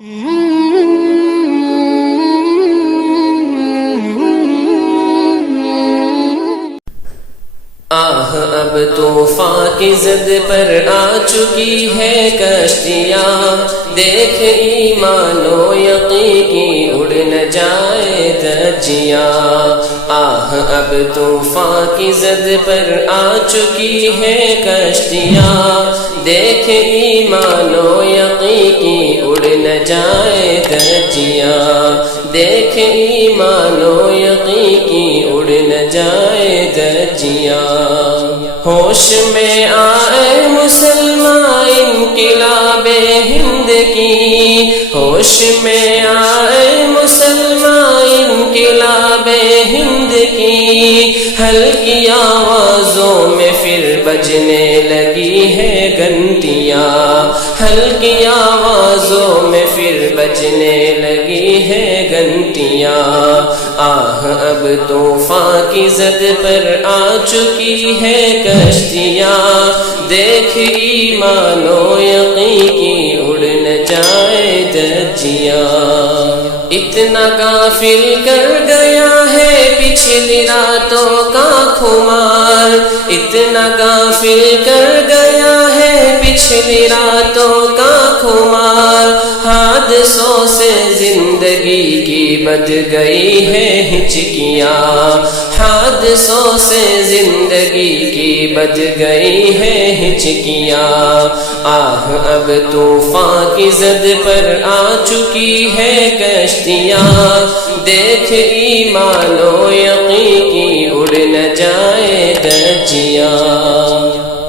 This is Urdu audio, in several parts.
آہ اب طوفان کی زد پر آ چکی ہے کشتیاں، دیکھ ایمان و یقین کی اڑ نہ جائے دھجیاں۔ آہ اب طوفان کی زد پر آ چکی ہے کشتیاں، دیکھ ایمان و یقین کی اڑ نہ جائے دھجیاں، دیکھ ایمان و یقین کی اڑ نہ جائے دھجیاں۔ ہوش میں آئے مسلمان انقلاب ہند کی، ہوش میں آئے مسلمان انقلاب ہند کی، ہلکی آوازوں میں پھر بجنے لگی ہے گھنٹیاں، ہلکی آوازوں میں پھر بجنے لگی ہے گھنٹیاں۔ آہ اب طوفان کی زد پر آ چکی ہے کشتیاں، دیکھ ایمان و یقین کی اڑ نہ جائے دھجیاں۔ اتنا غافل کر گیا ہے پچھلی راتوں کا خمار، اتنا غافل کر گیا ہے پچھلی راتوں کا خمار، حادثوں سے زندگی کی بد گئی ہے ہچکیاں، حادثوں سے زندگی کی بد گئی ہے ہچکیاں۔ آہ اب طوفان کی زد پر آ چکی ہے کشتیاں، دیکھ ایمان و یقین کی اڑ نہ جائے دھجیاں۔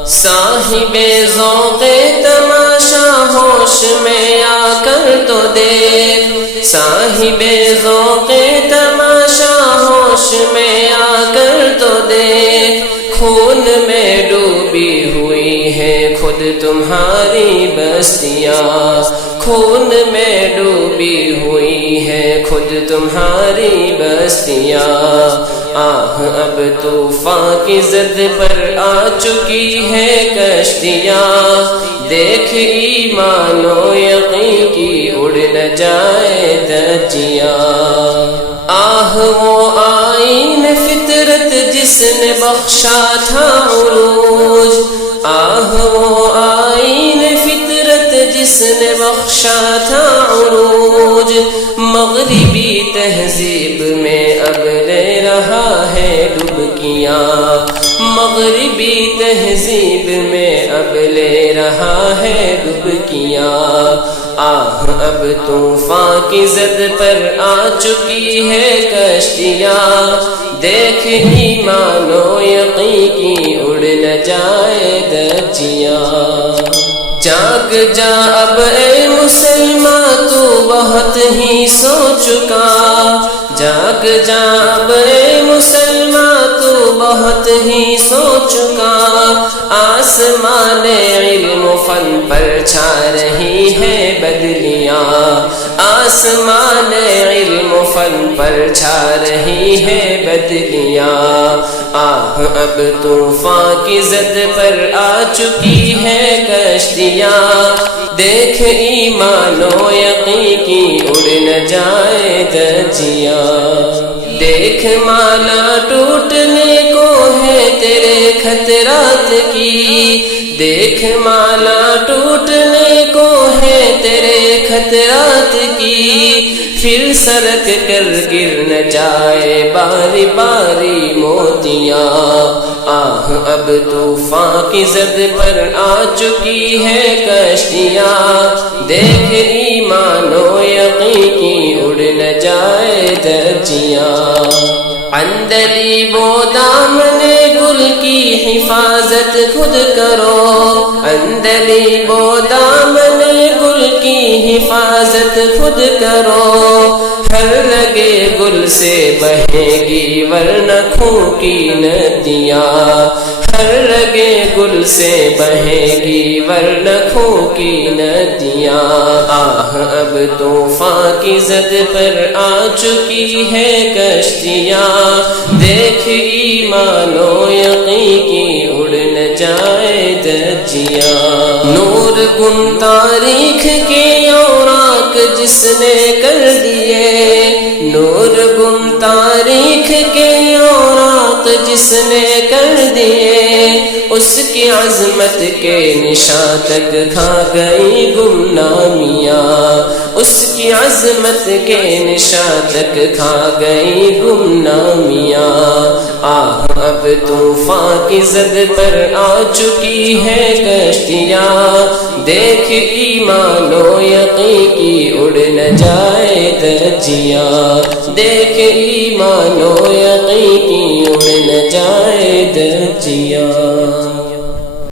صاحب ذوق تماشا ہوش میں آ کر تو دیکھ، صاحب ذوق تماشا ہوش میں آ کر تو دیکھ، خون میں ڈوبی ہوئی ہے خود تمہاری بستیاں، خون میں ڈوبی ہوئی ہے خود تمہاری بستیاں۔ آہ اب طوفان کی زد پر آ چکی ہے کشتیاں، دیکھ ایمان و یقین کی اڑ نہ جائے دھجیاں۔ آہ وہ آئین فطرت جس نے بخشا تھا عروج، آہ وہ آئین فطرت جس نے بخشا تھا عروج، مغربی تہذیب میں اب لے رہا ہے ڈبکیاں، مغربی تہذیب میں اب لے رہا ہے ڈبکیاں۔ آہ اب طوفان کی زد پر آ چکی ہے کشتیاں، دیکھ ایمان و یقین کی اڑ نہ جائے دھجیاں۔ جاگ جا اب اے مسلمان تو بہت ہی سو چکا، جاگ جا اب اے مسلمان تو بہت ہی سو چکا، آسمان علم و فن پر چھا رہی ہے بدلیاں، آسمان علم و فن پر چھا رہی ہے بدلیاں۔ آہ اب طوفان کی زد پر آ چکی ہے کشتیاں، دیکھ ایمان و یقین کی اڑ نہ جائے دھجیاں۔ دیکھ مالا ٹوٹنے کو ہے تیرے خطرات کی، دیکھ مالا ٹوٹنے کو ہے تیرے خطرات کی، پھر سرک کر گر نہ جائے باری باری موتیاں۔ آہ اب طوفان کی زد پر آ چکی ہے کشتیاں، دیکھ ایمان و یقین کی اڑ نہ جائے دھجیاں۔ عندلیب و دامن گل کی حفاظت خود کرو، عندلیب و دامن گل کی حفاظت خود کرو، ہر لگے گل سے بہے گی ورنہ خون کی ندیاں، ہر لگے گل سے بہے گی ورنہ خون کی ندیاں۔ آہ اب طوفان کی زد پر آ چکی ہے کشتیاں، دیکھ ایمان و یقین کی اڑ نہ جائے دھجیاں۔ نور گن تاریخ کے اوراق جس جس نے کر دیے، نور گم تاریخ کے اوراق جس نے کر دیے، اس کی عظمت کے نشاں تک کھا گئی گمنامیاں، اس کی عظمت کے نشاں تک کھا گئی گمنامیاں۔ آہ اب طوفان کی زد پر آ چکی ہے کشتیاں، دیکھ ایمان و یقین کی اڑ نہ جائے دھجیاں، دیکھ ایمان و یقین کی اڑ نہ جائے دھجیاں۔